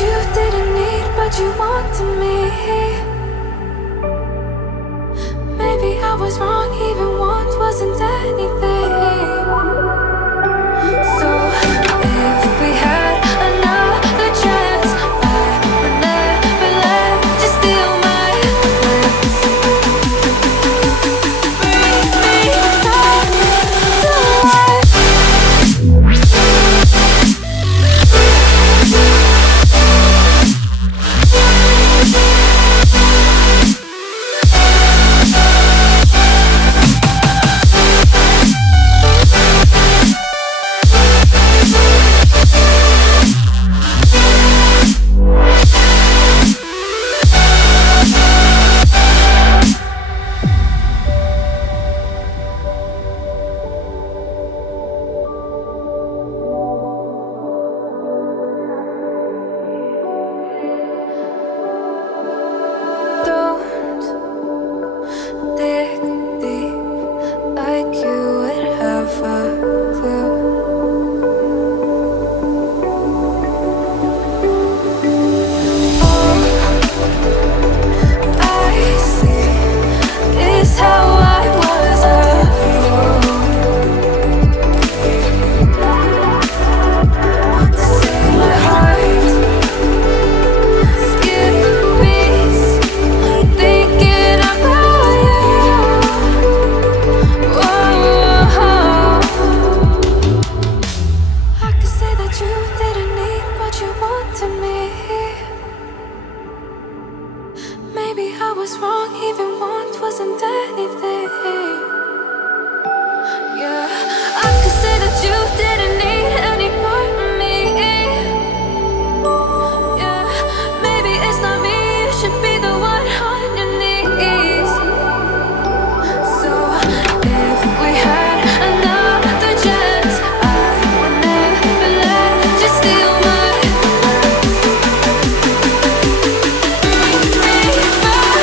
you didn't need, but you wanted me. Maybe I was wrong, even want wasn't anything. So if we had another chance, I would never let you steal my glance. Bring me back to life. Don't dig deep like you would have a clue. All I see is how I was a fool to save my heart. Skip beats, thinking about you. Whoa. I could say that you didn't need, but you wanted me. Maybe I was wrong, even want wasn't anything. Yeah, I could say that you didn't need any part of me. Yeah, maybe it's not me, you should be the one on your knees. So if we had another chance, I would never let you steal my glance. Bring me back.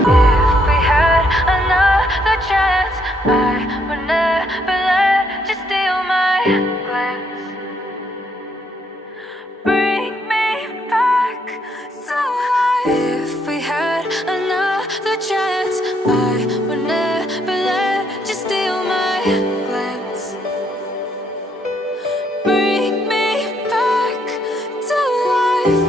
If we had another chance, I would never let you steal my glance. Bring me back to life. If we had another chance, I would never let you steal my glance. Bring me back to life.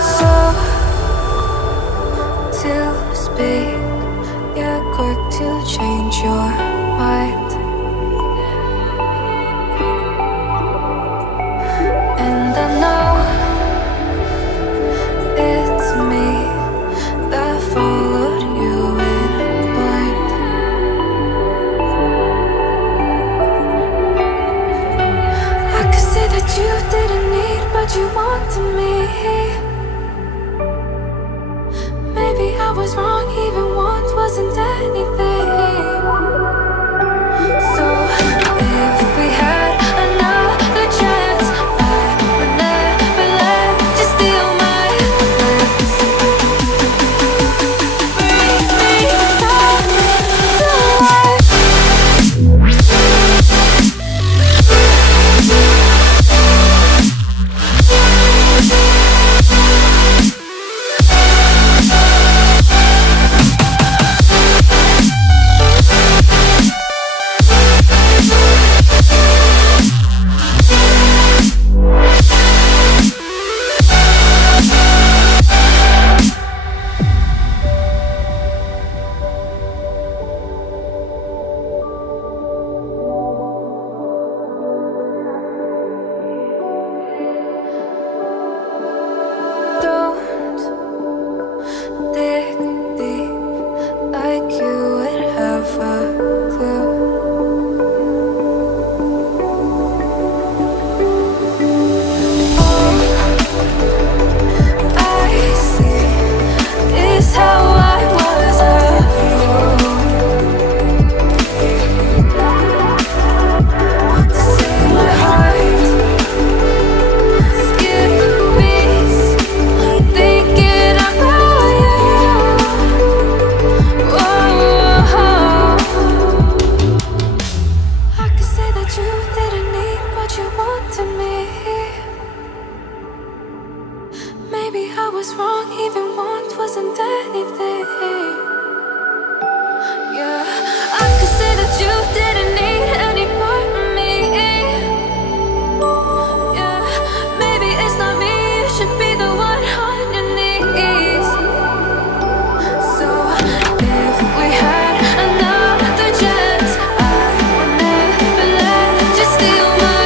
So to speak, you're quick to change your mind. And I know it's me that followed you in blind. I could say that you didn't need, but you wanted me. Maybe I was wrong, even want wasn't anything. So if we had another chance, I would never let you steal my glance. Bring me back to life. was wrong, even want wasn't anything. Yeah, I could say that you didn't need any part of me. Yeah, maybe it's not me, you should be the one on your knees. So if we had another chance, I would never let you steal my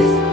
with.